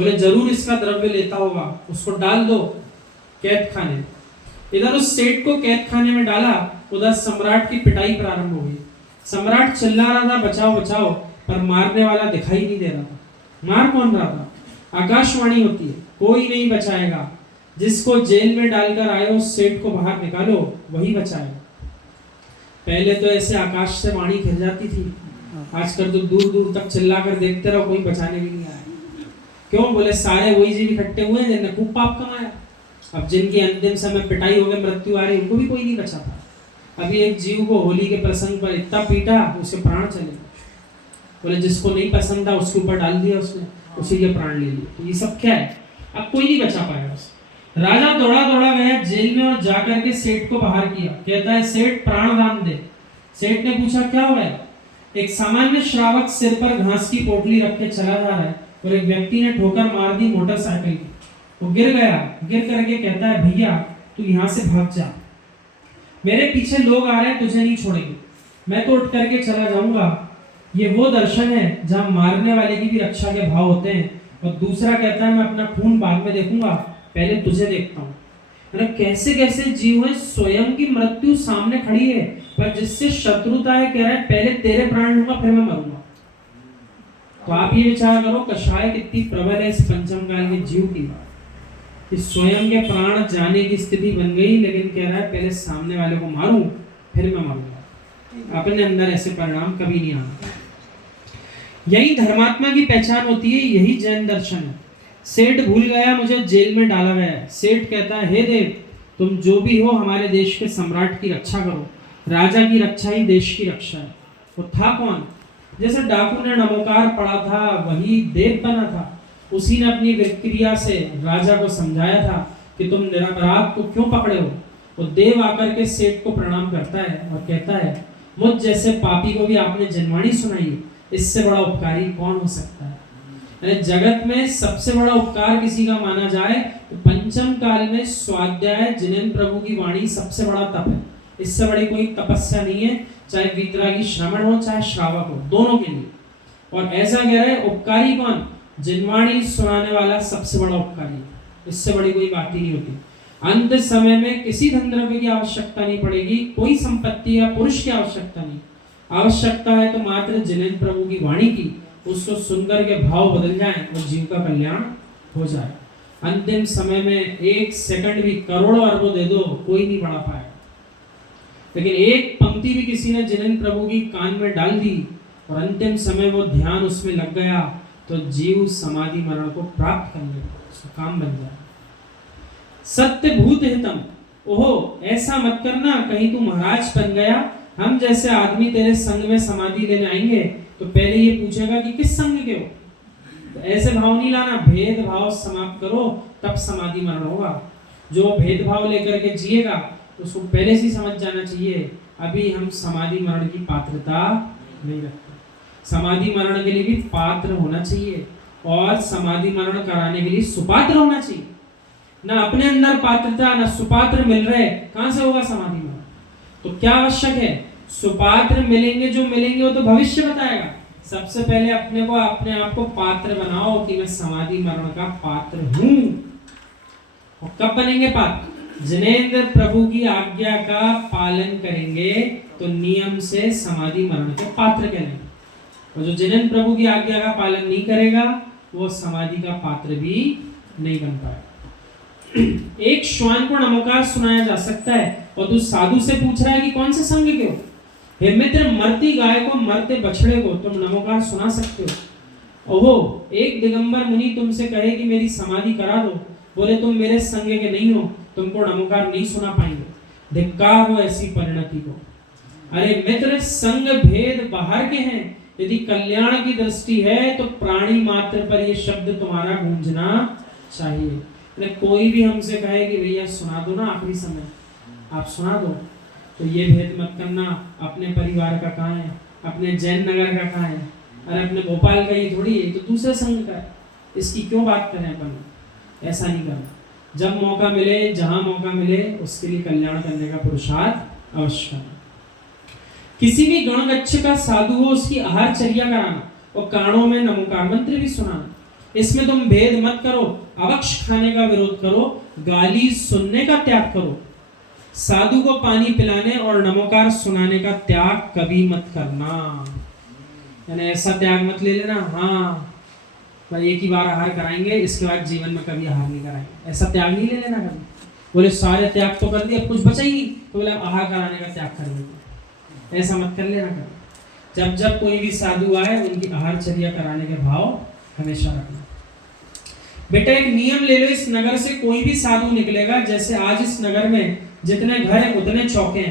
बोले जरूर इसका द्रव्य लेता होगा, उसको डाल दो कैद खाने। इधर उस सेठ को कैद खाने में डाला, उधर सम्राट की पिटाई प्रारंभ हो गई। सम्राट चिल्ला रहा था बचाओ बचाओ, पर मारने वाला दिखाई नहीं दे रहा था। मार कौन रहा था? आकाशवाणी होती है, कोई नहीं बचाएगा, जिसको जेल में डालकर आए उस सेठ को बाहर निकालो, वही बचाएगा। पहले तो ऐसे आकाश से वाणी गिर जाती थी, आजकल तो दूर दूर तक चिल्ला कर देखते रहो, कोई बचाने भी नहीं आया। क्यों? बोले सारे वही जीव इकट्ठे हुए जिन्होंने खूब पाप कमाया। अब जिनकी अंतिम समय पिटाई हो गई, मृत्यु आ रही, उनको भी कोई नहीं बचा पाया। अभी एक जीव को होली के प्रसंग पर इतना पीटा, उसके प्राण चले। बोले जिसको नहीं पसंद था उसके ऊपर डाल दिया उसने, उसी के प्राण ले लिए। तो ये सब क्या है? अब कोई नहीं बचा पाया उसे। राजा दौड़ा दौड़ा गया जेल में और जाकर के सेठ को बाहर किया। कहता है सेठ प्राण दान दे। सेठ ने पूछा क्या हुआ है? एक सामान्य श्रावक सिर पर घास की पोटली रख के चला जा रहा है और एक व्यक्ति ने ठोकर मार दी मोटरसाइकिल की। वो गिर गया। गिर करके कहता है भैया तू यहाँ से भाग जा, मेरे पीछे लोग आ रहे हैं, तुझे नहीं छोड़ेंगे, मैं तो उठ करके चला जाऊंगा। ये वो दर्शन है जहाँ मारने वाले की भी रक्षा के भाव होते हैं। और दूसरा कहता है मैं अपना खून बाद में देखूंगा, पहले तुझे देखता हूँ। कैसे कैसे जीव है, स्वयं की मृत्यु सामने खड़ी है, पर जिससे शत्रुता है कह रहा है पहले तेरे प्राण लूंगा फिर मैं मरूंगा। तो आप ये विचार करो कषाय कितनी प्रबल है इस पंचम काल के जीव की, कि स्वयं के प्राण जाने की स्थिति बन गई, लेकिन कह रहा है पहले सामने वाले को मारूं फिर मैं मरूंगा। अपने अंदर ऐसे परिणाम कभी नहीं आना। यही धर्मात्मा की पहचान होती है, यही जैन दर्शन है। सेठ भूल गया मुझे जेल में डाला गया है। सेठ कहता है हे देव तुम जो भी हो हमारे देश के सम्राट की रक्षा करो, राजा की रक्षा ही देश की रक्षा है। वो था कौन? जैसे डाकू ने नमोकार पढ़ा था वही देव बना था। उसी ने अपनी विक्रिया से राजा को समझाया था कि तुम निरपराध को क्यों पकड़े हो। वो देव आकर के सेठ को प्रणाम करता है और कहता है मुझ जैसे पापी को भी आपने जनवाणी सुनाई, इससे बड़ा उपकारी कौन हो सकता है। जगत में सबसे बड़ा उपकार किसी का माना जाए तो पंचम काल में स्वाध्याय जिनेन्द्र प्रभु की वाणी सबसे बड़ा तप है। इससे बड़ी कोई तपस्या नहीं है, चाहे वीतरागी श्रमण हो चाहे श्रावक हो, दोनों के लिए। और ऐसा कह रहे उपकारी कौन? जिनवाणी सुनाने वाला सबसे बड़ा उपकारी, इससे बड़ी कोई बात ही नहीं होती। अंत समय में किसी धन द्रव्य की आवश्यकता नहीं पड़ेगी, कोई संपत्ति या पुरुष की आवश्यकता नहीं, आवश्यकता है तो मात्र जिनेन्द्र प्रभु की वाणी की। उसको सुनकर के भाव बदल जाए और जीव का कल्याण हो जाए। अंतिम समय में एक सेकंड भी करोड़ों अरबों दे दो कोई नहीं बढ़ा पाएगा, लेकिन एक पंक्ति भी किसी ने जिनेन्द्र प्रभु की कान में डाल दी और अंतिम समय वो ध्यान उसमें लग गया तो जीव समाधि मरण को प्राप्त कर लेगा, उसका काम बन जाए। सत्य भूत हितम, ओहो ऐसा मत करना कहीं तू महाराज बन गया, हम जैसे आदमी तेरे संग में समाधि लेने आएंगे तो पहले ये पूछेगा कि किस संग के हो। तो ऐसे भाव नहीं लाना, भेदभाव समाप्त करो तब समाधि मरण होगा। जो भेदभाव लेकर के जिएगा तो उसको पहले से समझ जाना चाहिए अभी हम समाधि मरण की पात्रता नहीं रखते। समाधि मरण के लिए भी पात्र होना चाहिए और समाधि मरण कराने के लिए सुपात्र होना चाहिए। ना अपने अंदर पात्रता ना सुपात्र मिल रहे, कहां से होगा समाधि मरण? तो क्या आवश्यक है? सुपात्र मिलेंगे, जो मिलेंगे वो तो भविष्य बताएगा। सबसे पहले अपने आप को पात्र बनाओ कि मैं समाधि मरण का पात्र हूं। और कब बनेंगे पात्र? जिनेन्द्र प्रभु की आज्ञा का पालन करेंगे तो नियम से समाधि मरण के पात्र कहलाएंगे। और जो जिनेन्द्र प्रभु की आज्ञा का पालन नहीं करेगा वो समाधि का पात्र भी नहीं बन पाएगा। एक श्वान को नमोकार सुनाया जा सकता है और तू साधु से पूछ रहा है कि कौन से संग के हो। हे मित्र, मरती गाय को मरते बछड़े को तुम नमोकार सुना सकते हो। ओहो एक दिगंबर मुनि तुमसे कहे कि मेरी समाधि करा दो, बोले तुम मेरे संग के नहीं हो, तुमको नमोकार नहीं सुना पाएंगे। धिक्कार हो ऐसी परिणति को। अरे मित्र, संग भेद बाहर के हैं, यदि कल्याण की दृष्टि है तो प्राणी मात्र पर ये शब्द तुम्हारा गूंजना चाहिए। कोई भी हमसे कहे कि भैया सुना दो ना आखिरी समय, आप सुना दो, तो ये भेद मत करना अपने परिवार का कहाँ है, अपने जैन नगर का कहाँ है, अरे अपने भोपाल का ही थोड़ी है, तो दूसरे संघ का है, इसकी क्यों बात करें अपन? ऐसा नहीं करना। जब मौका मिले, जहां मौका मिले, उसके लिए कल्याण करने का पुरुषार्थ अवश्य करना। किसी भी गणगच्छ का साधु हो उसकी आहारचर्या कराना और कानों में नमोकार मंत्र भी सुनाना। इसमें तुम भेद मत करो, अवक्ष खाने का विरोध करो, गाली सुनने का त्याग करो, साधु को पानी पिलाने और नमोकार सुनाने का त्याग कभी मत करना। यानी ऐसा त्याग मत ले लेना, हाँ भाई एक ही बार आहार कराएंगे, इसके बाद जीवन में कभी आहार नहीं कराएंगे, ऐसा त्याग नहीं ले लेना कभी। बोले सारे त्याग तो कर दिए, अब कुछ बचा ही नहीं, तो बोले आहार कराने का त्याग कर लेंगे, ऐसा मत कर लेना कभी। जब जब कोई भी साधु आए उनकी आहारचर्या कराने के भाव हमेशा रखना। बेटा एक नियम ले लो, इस नगर से कोई भी साधु निकलेगा, जैसे आज इस नगर में जितने घर हैं उतने चौके हैं,